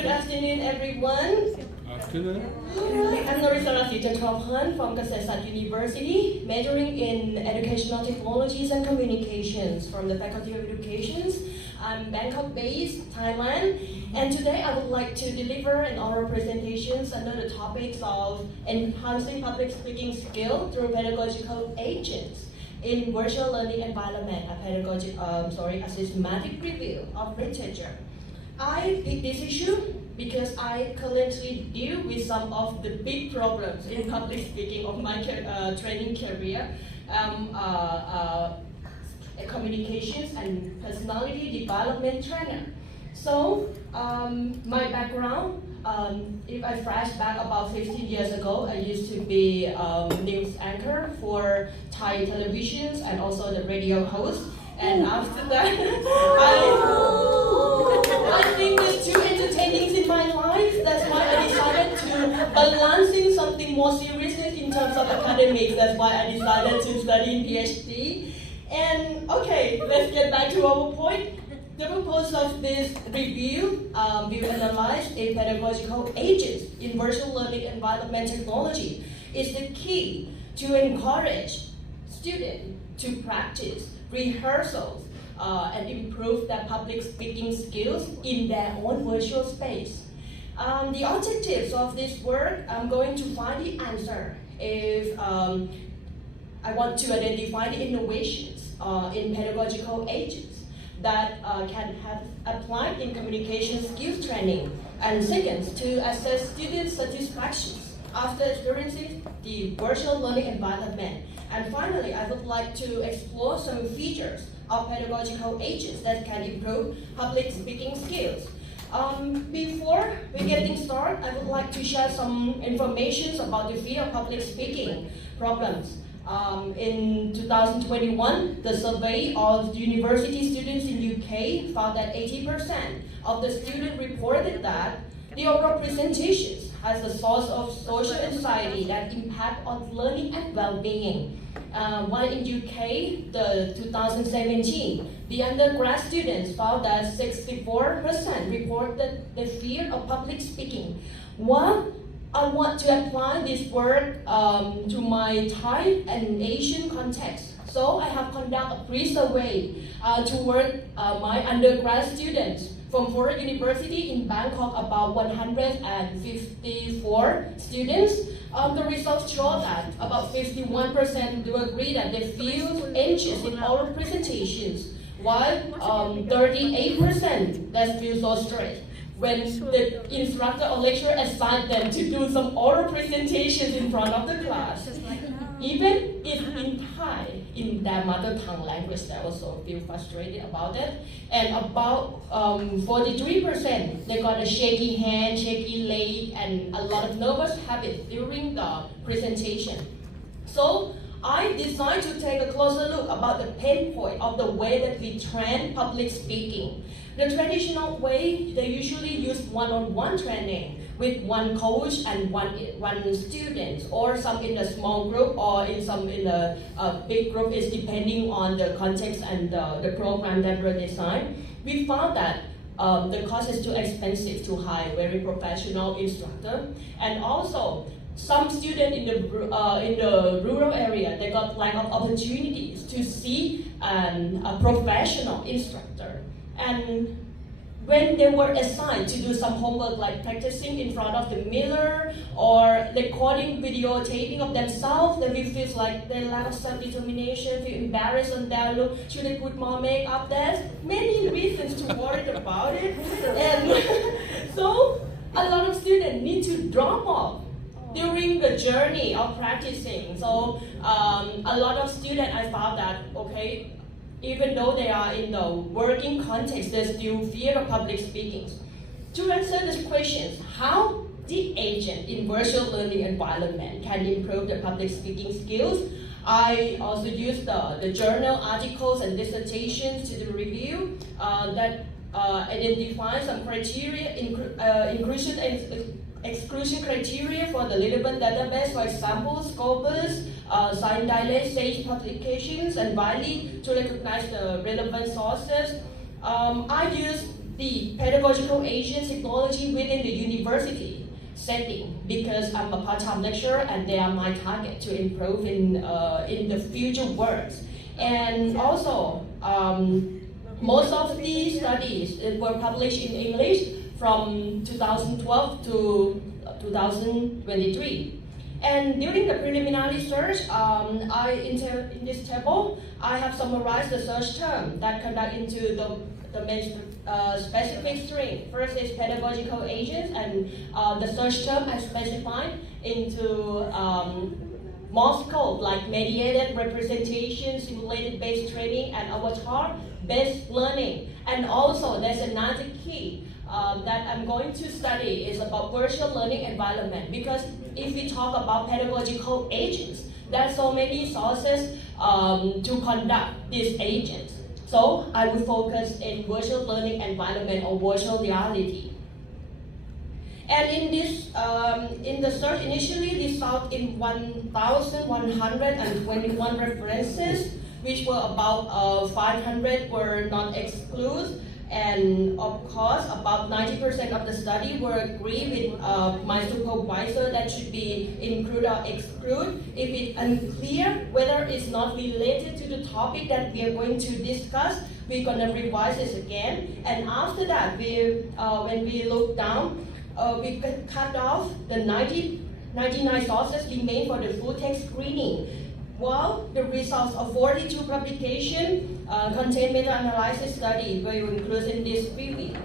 good afternoon, everyone. Afternoon. I'm Narisara Srichantraphan from Kasetsart University, majoring in Educational Technologies and Communications from the Faculty of Education. I'm Bangkok-based, Thailand, and today I would like to deliver an oral presentation under the topics of enhancing public speaking skill through pedagogical agents in virtual learning environment, a systematic review of literature. I picked this issue because I currently deal with some of the big problems in public speaking of my training career, communications and personality development trainer. So my background, if I flash back about 15 years ago, I used to be news anchor for Thai televisions and also the radio host. And after that, I think there's too entertaining in my life. That's why I decided to balancing something more serious in terms of academics. That's why I decided to study in Ph.D. And okay, let's get back to our point. The purpose of this review, we will analyze a pedagogical agents in virtual learning environment technology is the key to encourage students to practice rehearsals and improve their public speaking skills in their own virtual space. The objectives of this work, I'm going to find the answer if I want to identify the innovations in pedagogical agents that can have applied in communication skills training, and second, to assess student satisfaction after experiencing the virtual learning environment. And finally, I would like to explore some features of pedagogical agents that can improve public speaking skills. Before we getting started, I would like to share some information about the field of public speaking problems. In 2021, the survey of university students in UK found that 80% of the students reported that the overall presentations as a source of social anxiety that impact on learning and well-being. While in UK, the 2017, the undergrad students found that 64% reported the fear of public speaking. While I want to apply this work to my Thai and Asian context. So I have conducted a pre-survey toward my undergrad students from Foreign University in Bangkok, about 154 students. The results show that about 51% do agree that they feel anxious in oral presentations, while 38% that feel so stressed when the instructor or lecturer assigned them to do some oral presentations in front of the class. Even if in Thai, in their mother tongue language, they also feel frustrated about it. And about 43%, they got a shaky hand, shaky leg, and a lot of nervous habits during the presentation. So I decided to take a closer look about the pain point of the way that we train public speaking. The traditional way, they usually use one-on-one training with one coach and one student, or some in a small group, or in a big group. Is depending on the context and the program that were designed. We found that the cost is too expensive to hire very professional instructor, and also some students in the rural area, they got lack of opportunities to see a professional instructor. And when they were assigned to do some homework like practicing in front of the mirror or recording videotaping of themselves, then we feel like they lack of self-determination, feel embarrassed on their look, should they put more makeup? There's many reasons to worry about it. And so a lot of students need to drop off during the journey of practicing. So a lot of students, I found that, okay, even though they are in the working context, they still fear of public speaking. To answer these questions, how the agent in virtual learning environment can improve the public speaking skills, I also use the journal articles and dissertations to the review that identify some criteria, inclusion and exclusion criteria for the relevant database, for example, Scopus, Science Sage publications, and Wiley to recognize the relevant sources. I use the pedagogical agent technology within the university setting, because I'm a part-time lecturer and they are my target to improve in the future works. And also, most of these studies were published in English from 2012 to 2023. And during the preliminary search, in this table, I have summarized the search term that conduct into the main specific string. First is pedagogical agents, and the search term I specified into more scope like mediated representation, simulated-based training, and avatar-based learning. And also, there's another key that I'm going to study is about virtual learning environment, because if we talk about pedagogical agents, there are so many sources to conduct these agents. So I will focus in virtual learning environment or virtual reality. And in this, in the search initially result in 1,121 references, which were about 500 were not excluded. And of course, about 90% of the study were agree with my supervisor that should be include or exclude. If it's unclear whether it's not related to the topic that we are going to discuss, we're gonna revise this again. And after that, when we look down, we cut off the 99 sources remain for the full text screening. While the results of 42 publications contain meta-analysis study were included in this review.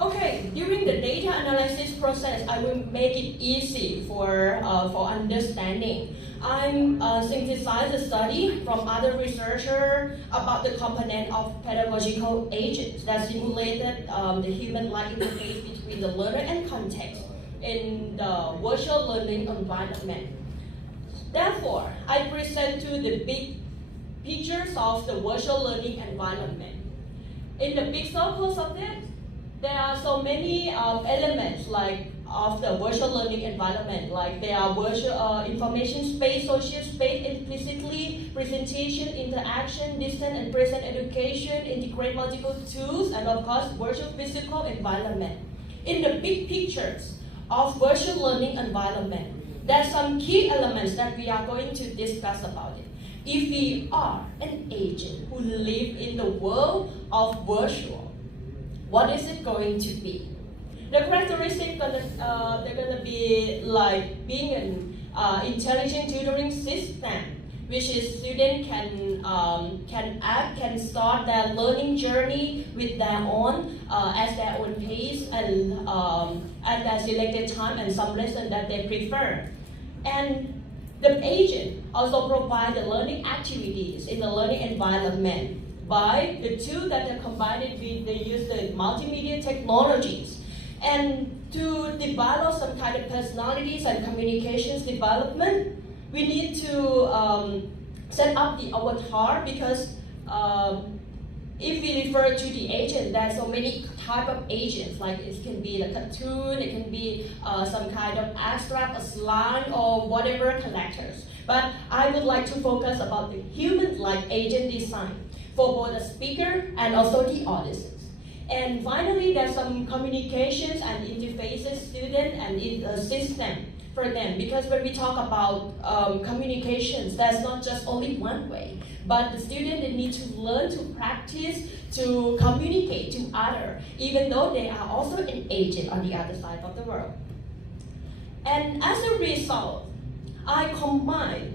Okay, during the data analysis process, I will make it easy for understanding. I'm synthesize a study from other researchers about the component of pedagogical agents that simulated the human-like interface between the learner and context in the virtual learning environment. Therefore, I present to the big pictures of the virtual learning environment. In the big circles of it, there are so many elements like of the virtual learning environment, like there are virtual information space, social space implicitly, presentation, interaction, distant and present education, integrate multiple tools, and of course, virtual physical environment. In the big pictures of virtual learning environment, there are some key elements that we are going to discuss about it. If we are an agent who live in the world of virtual, what is it going to be? The characteristics they're gonna be like being an intelligent tutoring system, which is students can start their learning journey with their own at their own pace and at their selected time and some lesson that they prefer. And the agent also provide the learning activities in the learning environment by the two that are combined with they use the multimedia technologies. And to develop some kind of personalities and communications development, we need to set up the avatar, because if we refer to the agent, there are so many type of agents, like it can be a cartoon, it can be some kind of abstract, a slime, or whatever characters. But I would like to focus about the human-like agent design for both the speaker and also the audiences. And finally, there's some communications and interfaces, student and system for them, because when we talk about communications, there's not just only one way, but the student they need to learn to practice to communicate to others, even though they are also an agent on the other side of the world. And as a result, I combine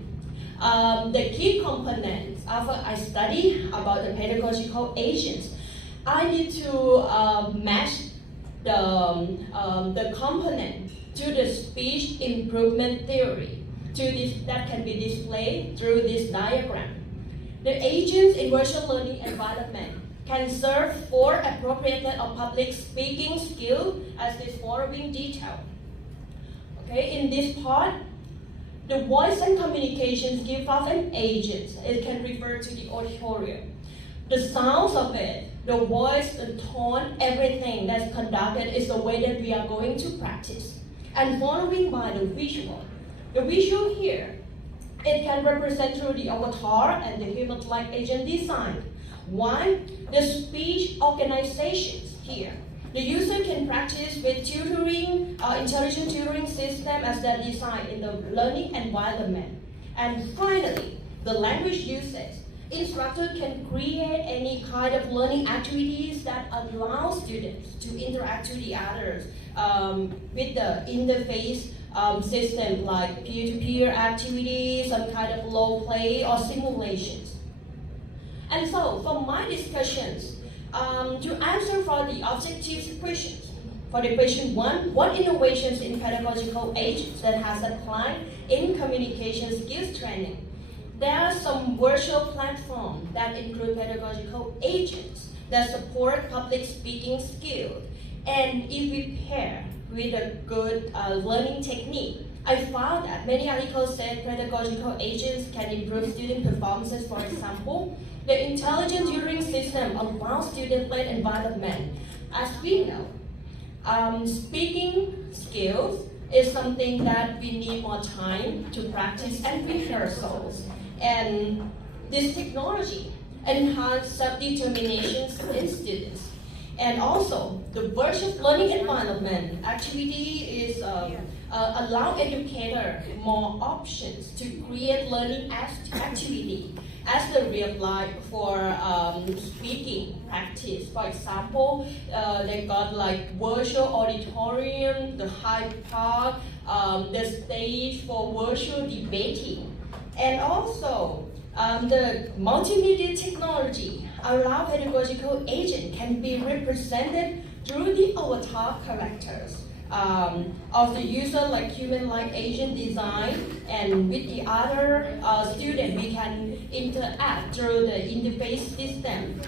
the key components after I study about the pedagogical agents. I need to match the component to the speech improvement theory that can be displayed through this diagram. The agents in virtual learning environment can serve for appropriate or public speaking skill as this following detail. Okay, in this part, the voice and communications give off an agent. It can refer to the auditorium. The sounds of it, the voice, the tone, everything that's conducted is the way that we are going to practice. And following by the visual. The visual here, it can represent through the avatar and the human-like agent design. One, the speech organizations here. The user can practice with tutoring, intelligent tutoring system as they're designed in the learning environment. And finally, the language usage. Instructor can create any kind of learning activities that allow students to interact with the others with the interface system like peer-to-peer activities, some kind of role play or simulations. And so, for my discussions, to answer for the objective questions. For the question 1, what innovations in pedagogical agents that has applied in communication skills training? There are some virtual platforms that include pedagogical agents that support public speaking skills. And if we pair with a good learning technique, I found that many articles said pedagogical agents can improve student performances. For example, the intelligent tutoring system allows student-led environment. As we know, speaking skills is something that we need more time to practice and rehearsals. And this technology enhances self-determination in students. And also, the virtual learning environment activity is allow educator more options to create learning activity as the real life for speaking practice. For example, they got like virtual auditorium, the Hyde Park, the stage for virtual debating. And also, the multimedia technology allow pedagogical agent can be represented through the avatar characters of the user, like human-like agent design, and with the other student, we can interact through the interface system.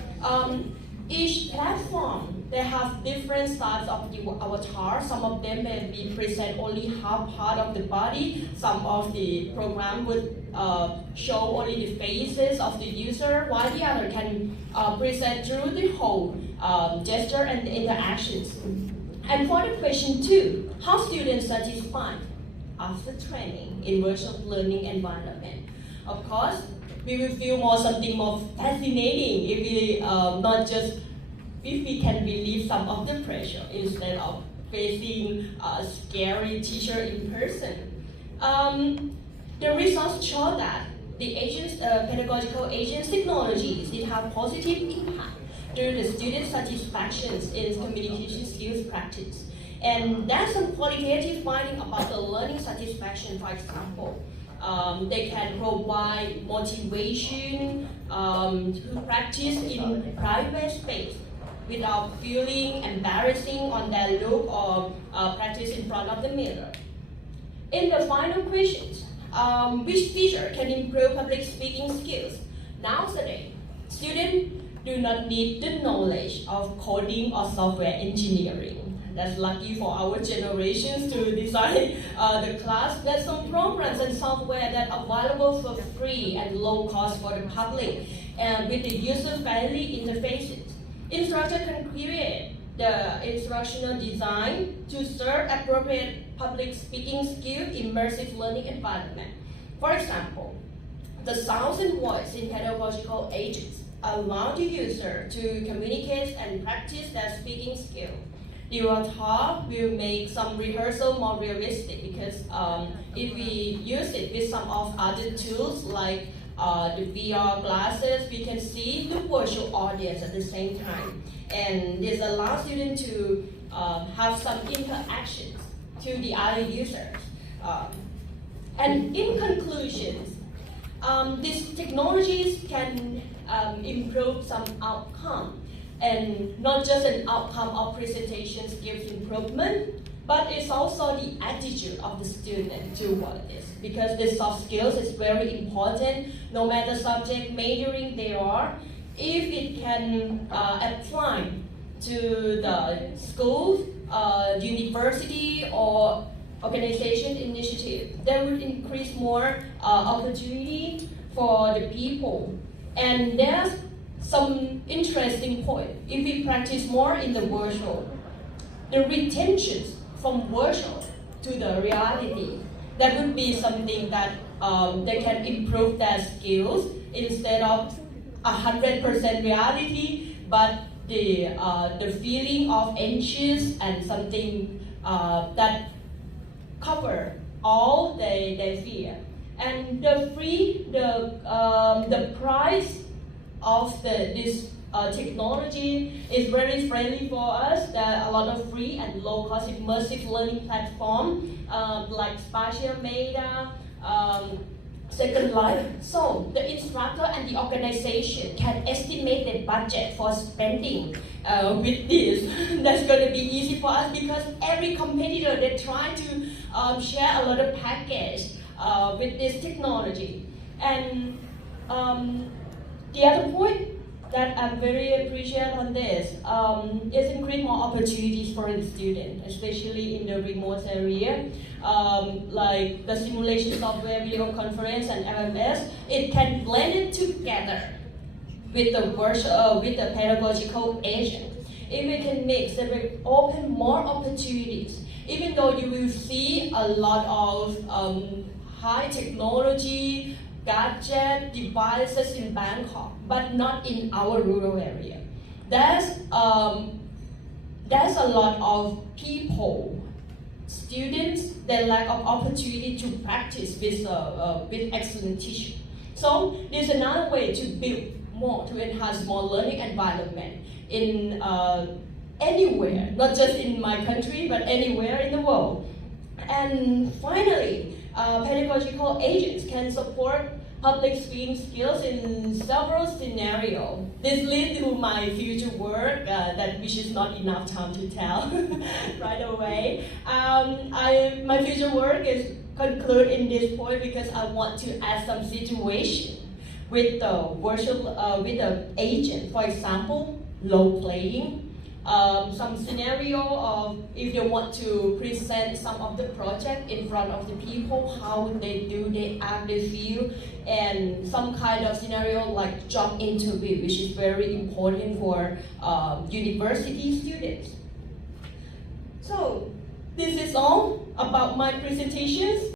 Each platform, they have different styles of the avatar. Some of them may be present only half part of the body. Some of the program would show only the faces of the user, while the other can present through the whole gesture and the interactions. And for the question 2, how students satisfied after training in virtual learning environment? Of course, we will feel something more fascinating if we if we can relieve some of the pressure instead of facing a scary teacher in person. The results show that the pedagogical agents technologies did have positive impact through the student satisfactions in communication skills practice. And there's some qualitative finding about the learning satisfaction, for example. They can provide motivation to practice in private space without feeling embarrassing on their look or practice in front of the mirror. In the final questions, which feature can improve public speaking skills? Nowadays, students do not need the knowledge of coding or software engineering. That's lucky for our generations to design the class. There's some programs and software that are available for free and low cost for the public, and with the user-friendly interfaces. Instructor can create the instructional design to serve appropriate public speaking skill immersive learning environment. For example, the sounds and voice in pedagogical agents allow the user to communicate and practice their speaking skill. The avatar will make some rehearsal more realistic because if we use it with some of other tools like the VR glasses, we can see the virtual audience at the same time. And this allows students to have some interactions to the other users. And in conclusion, these technologies can improve some outcome, and not just an outcome of presentation skills improvement, but it's also the attitude of the student toward this, because the soft skills is very important no matter subject majoring they are. If it can apply to the school, university, or organization initiative, that would increase more opportunity for the people. And there's some interesting point. If we practice more in the virtual, the retentions from virtual to the reality, that would be something that they can improve their skills instead of 100% reality, but the feeling of anxious and something that cover all they fear. And the price of this technology is very friendly for us. There are a lot of free and low-cost immersive learning platforms like Spatial Meta, Second Life. So the instructor and the organization can estimate their budget for spending with this. That's going to be easy for us because every competitor, they try to share a lot of package with this technology. And the other point that I'm very appreciative on this is increase more opportunities for the student, especially in the remote area, like the simulation software, video conference, and MMS. It can blend it together with the pedagogical agent. If we can mix, it will open more opportunities. Even though you will see a lot of high technology gadget devices in Bangkok, but not in our rural area. There's a lot of people, students, that lack of opportunity to practice with excellent teaching. So there's another way to build more, to enhance more learning environment in anywhere, not just in my country, but anywhere in the world. And finally, pedagogical agents can support public speaking skills in several scenarios. This leads to my future work, which is not enough time to tell right away. My future work is conclude in this point because I want to add some situation with with the agent. For example, role playing. Some scenario of if they want to present some of the project in front of the people, how they do, they act, they feel, and some kind of scenario like job interview, which is very important for university students. So this is all about my presentations.